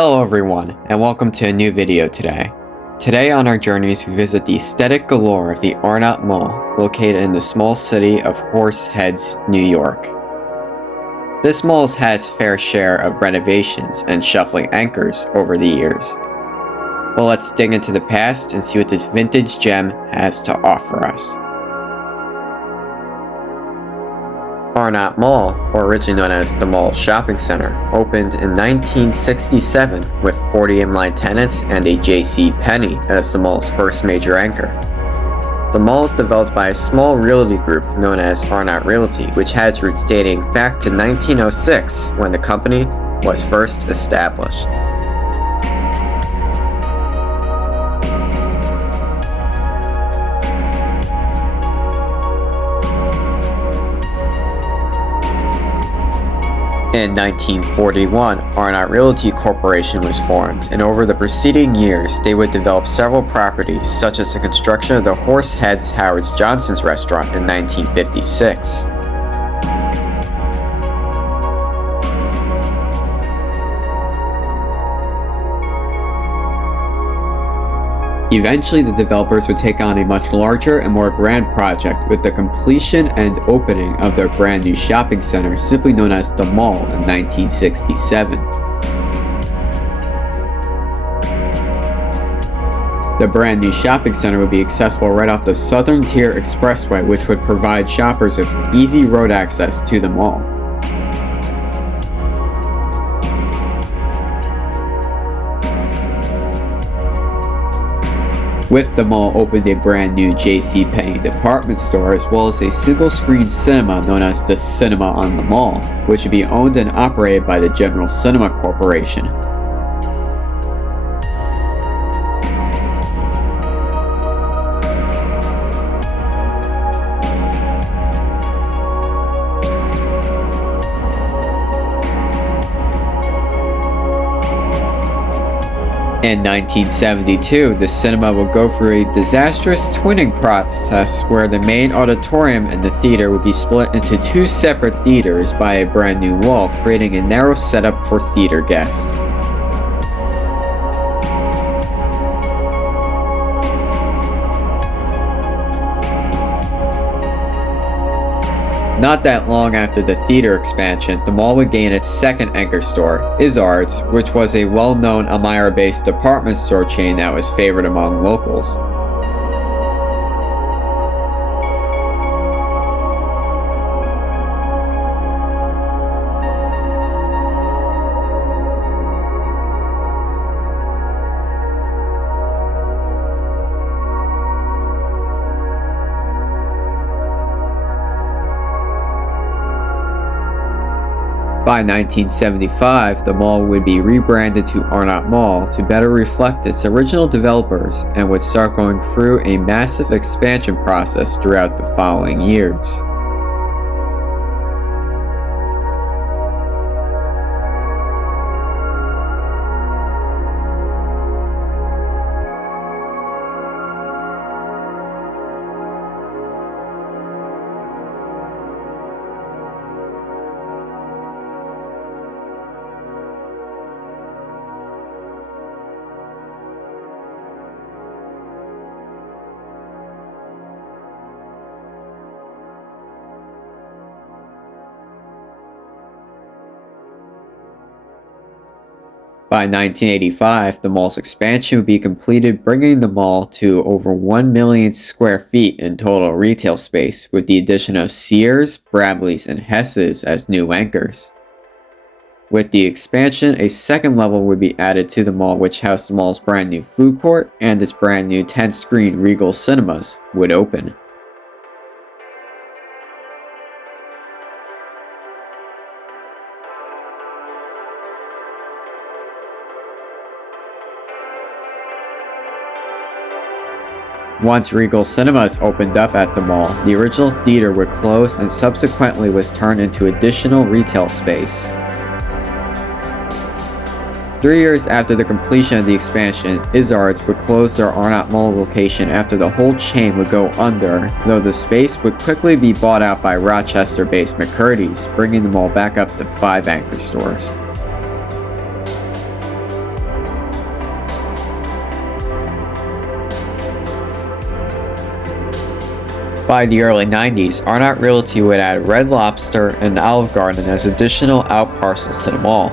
Hello everyone, and welcome to a new video today. Today on our journeys we visit the aesthetic galore of the Arnot Mall, located in the small city of Horseheads, New York. This mall has had its fair share of renovations and shuffling anchors over the years. Well, let's dig into the past and see what this vintage gem has to offer us. Arnot Mall, or originally known as the Mall Shopping Center, opened in 1967 with 40 inline tenants and a J.C. Penney as the mall's first major anchor. The mall is developed by a small realty group known as Arnot Realty, which had its roots dating back to 1906 when the company was first established. In 1941, Arnot Realty Corporation was formed, and over the preceding years, they would develop several properties, such as the construction of the Horseheads Howard Johnson's restaurant in 1956. Eventually, the developers would take on a much larger and more grand project with the completion and opening of their brand new shopping center, simply known as the Mall, in 1967. The brand new shopping center would be accessible right off the Southern Tier Expressway, which would provide shoppers with easy road access to the mall. With the mall opened a brand new J.C. Penney department store, as well as a single-screen cinema known as the Cinema on the Mall, which would be owned and operated by the General Cinema Corporation. In 1972, the cinema would go through a disastrous twinning process where the main auditorium and the theater would be split into two separate theaters by a brand new wall, creating a narrow setup for theater guests. Not that long after the theater expansion, the mall would gain its second anchor store, Izard's, which was a well-known Elmira-based department store chain that was favored among locals. By 1975, the mall would be rebranded to Arnot Mall to better reflect its original developers and would start going through a massive expansion process throughout the following years. By 1985, the mall's expansion would be completed, bringing the mall to over 1 million square feet in total retail space, with the addition of Sears, Bradley's, and Hess's as new anchors. With the expansion, a second level would be added to the mall, which housed the mall's brand new food court, and its brand new 10-screen Regal Cinemas would open. Once Regal Cinemas opened up at the mall, the original theater would close and subsequently was turned into additional retail space. 3 years after the completion of the expansion, Izard's would close their Arnot Mall location after the whole chain would go under, though the space would quickly be bought out by Rochester-based McCurdy's, bringing the mall back up to 5 anchor stores. By the early 90s, Arnot Realty would add Red Lobster and Olive Garden as additional outparcels to the mall.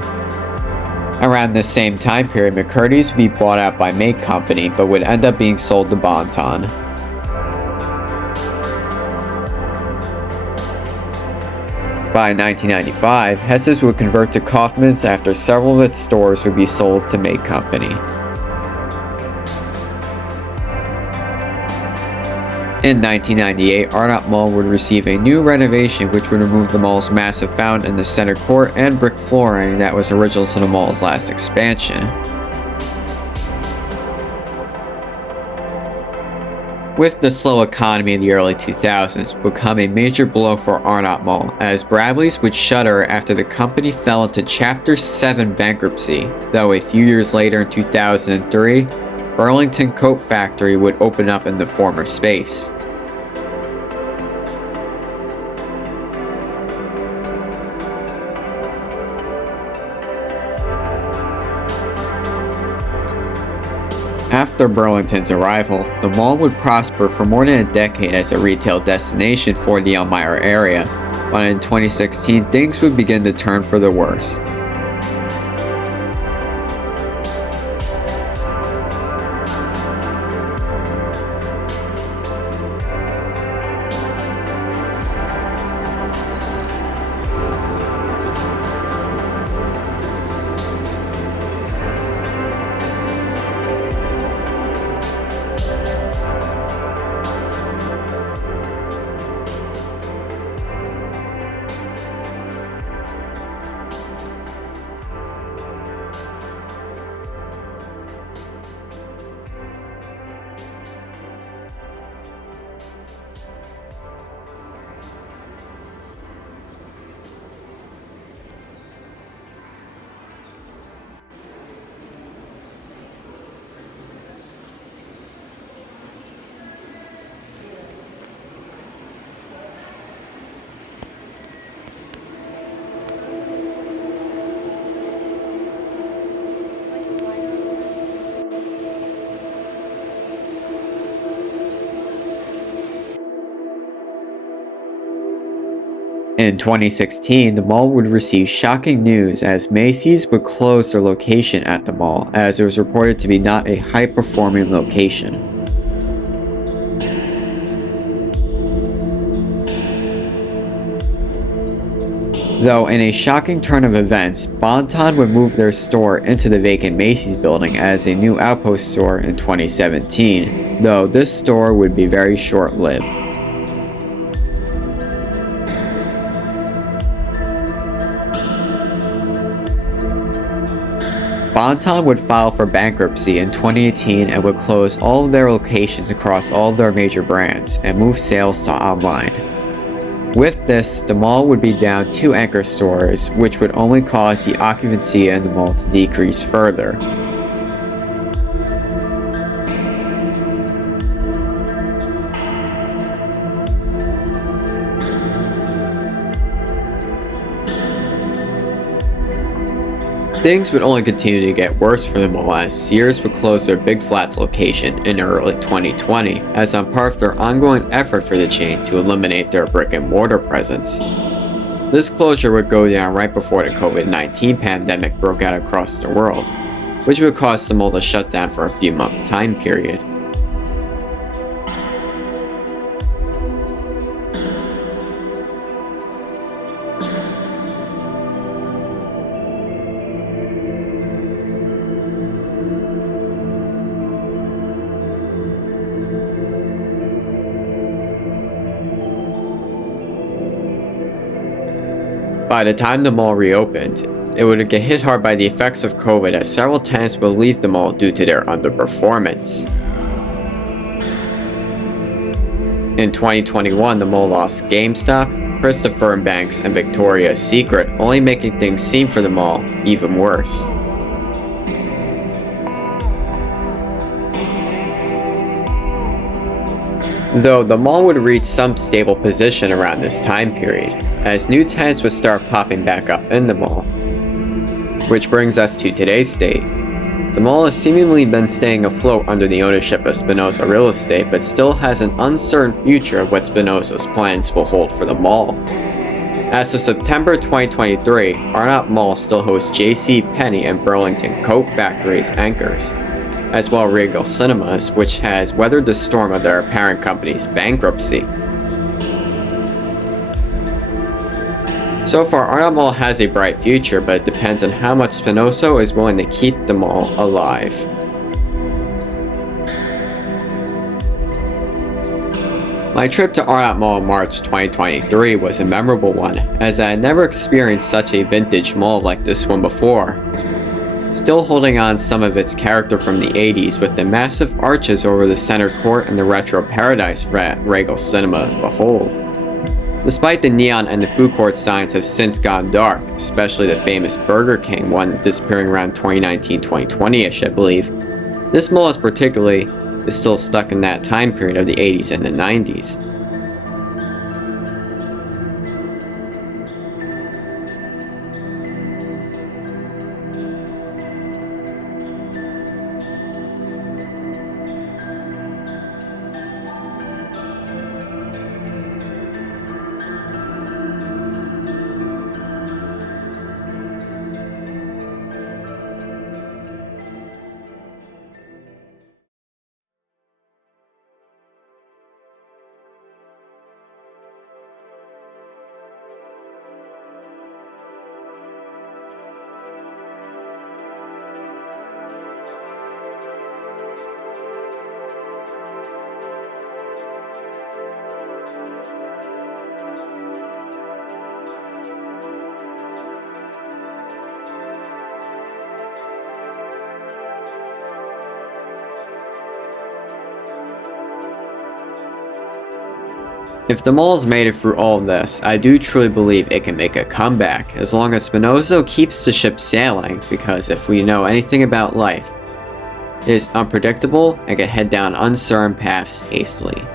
Around this same time period, McCurdy's would be bought out by Make Company, but would end up being sold to Bon-Ton. By 1995, Hess's would convert to Kaufmann's after several of its stores would be sold to Make Company. In 1998, Arnot Mall would receive a new renovation which would remove the mall's massive fountain in the center court and brick flooring that was original to the mall's last expansion. With the slow economy in the early 2000s would come a major blow for Arnot Mall, as Bradley's would shutter after the company fell into Chapter 7 bankruptcy, though a few years later in 2003, Burlington Coat Factory would open up in the former space. After Burlington's arrival, the mall would prosper for more than a decade as a retail destination for the Elmira area, but in 2016 things would begin to turn for the worse. In 2016, the mall would receive shocking news as Macy's would close their location at the mall, as it was reported to be not a high-performing location. Though in a shocking turn of events, Bon-Ton would move their store into the vacant Macy's building as a new Outpost store in 2017, though this store would be very short-lived. Bon-Ton would file for bankruptcy in 2018 and would close all of their locations across all of their major brands and move sales to online. With this, the mall would be down 2 anchor stores, which would only cause the occupancy in the mall to decrease further. Things would only continue to get worse for the mall as Sears would close their Big Flats location in early 2020 as on part of their ongoing effort for the chain to eliminate their brick-and-mortar presence. This closure would go down right before the COVID-19 pandemic broke out across the world, which would cause the mall to shut down for a few-month time period. By the time the mall reopened, it would get hit hard by the effects of COVID as several tenants would leave the mall due to their underperformance. In 2021, the mall lost GameStop, Christopher & Banks, and Victoria's Secret, only making things seem for the mall even worse. Though the mall would reach some stable position around this time period, as new tenants would start popping back up in the mall. Which brings us to today's state. The mall has seemingly been staying afloat under the ownership of Spinoza Real Estate, but still has an uncertain future of what Spinoza's plans will hold for the mall. As of September 2023, Arnot Mall still hosts JCPenney and Burlington Coat Factory's anchors, as well as Regal Cinemas, which has weathered the storm of their parent company's bankruptcy. So far, Arnot Mall has a bright future, but it depends on how much Spinoza is willing to keep the mall alive. My trip to Arnot Mall in March 2023 was a memorable one, as I had never experienced such a vintage mall like this one before. Still holding on some of its character from the 80s with the massive arches over the center court and the retro paradise Regal Cinemas behold. Despite the neon and the food court signs have since gone dark, especially the famous Burger King one disappearing around 2019-2020ish, I believe, this mall is still stuck in that time period of the 80s and the 90s. If the mall's made it through all of this, I do truly believe it can make a comeback, as long as Spinoza keeps the ship sailing, because if we know anything about life, it is unpredictable and can head down uncertain paths hastily.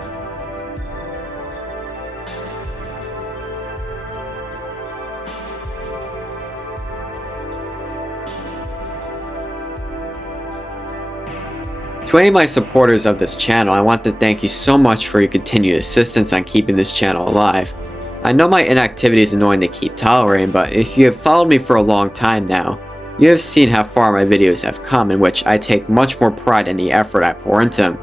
To any of my supporters of this channel, I want to thank you so much for your continued assistance on keeping this channel alive. I know my inactivity is annoying to keep tolerating, but if you have followed me for a long time now, you have seen how far my videos have come, in which I take much more pride in the effort I pour into them.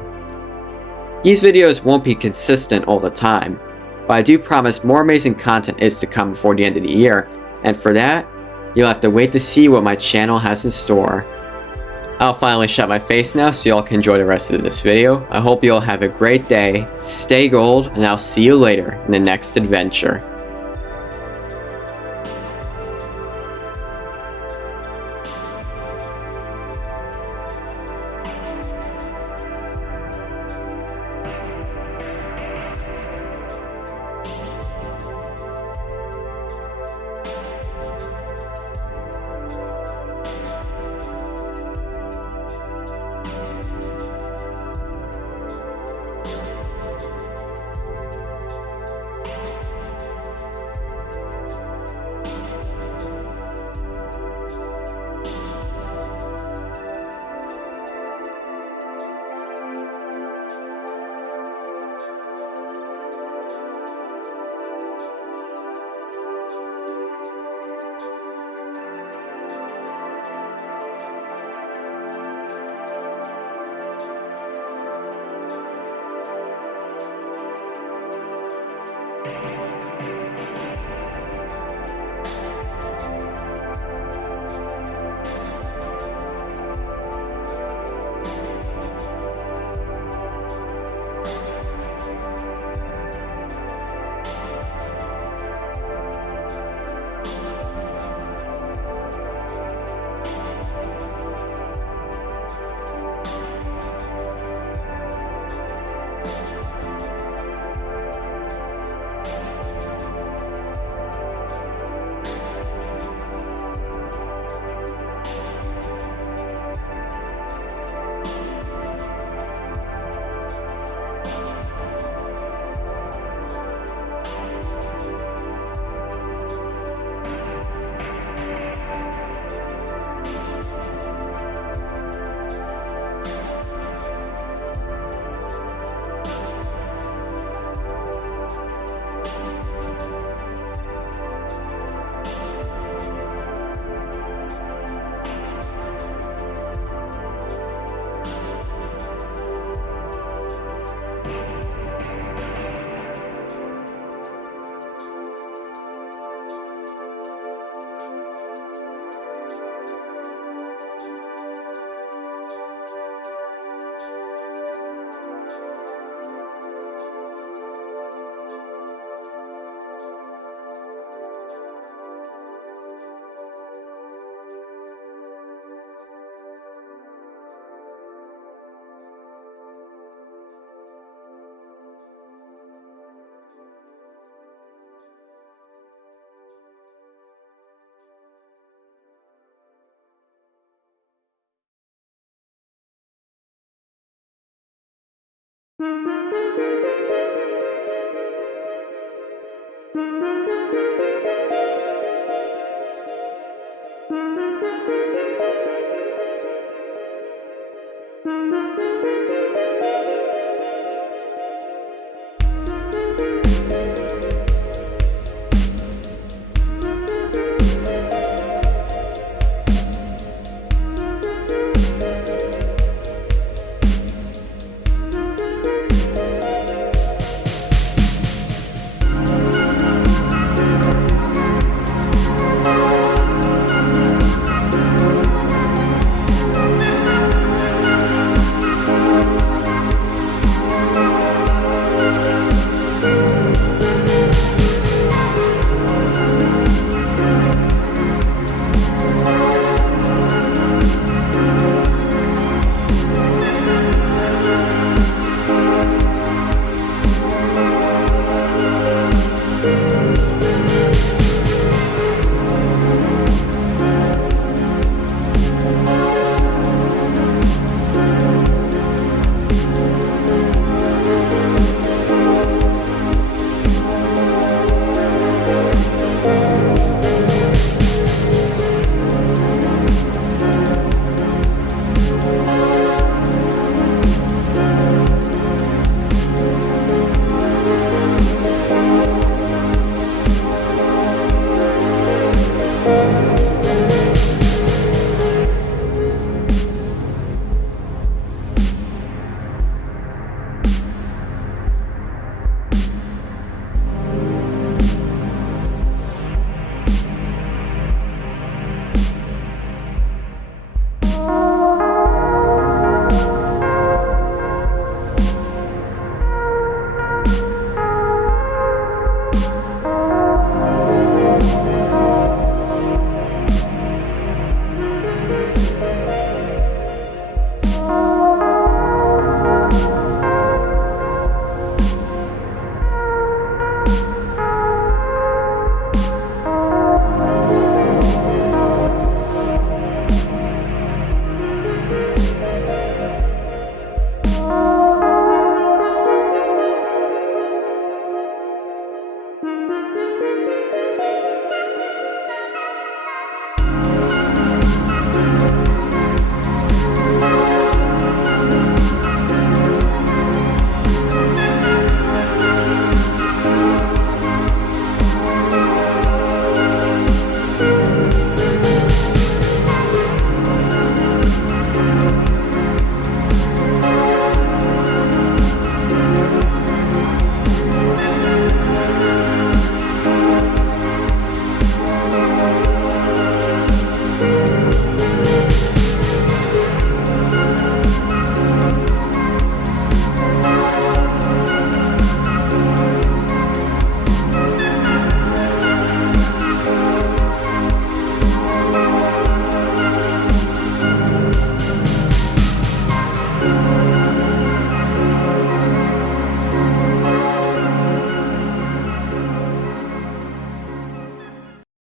These videos won't be consistent all the time, but I do promise more amazing content is to come before the end of the year, and for that, you'll have to wait to see what my channel has in store. I'll finally shut my face now so y'all can enjoy the rest of this video. I hope y'all have a great day, stay gold, and I'll see you later in the next adventure.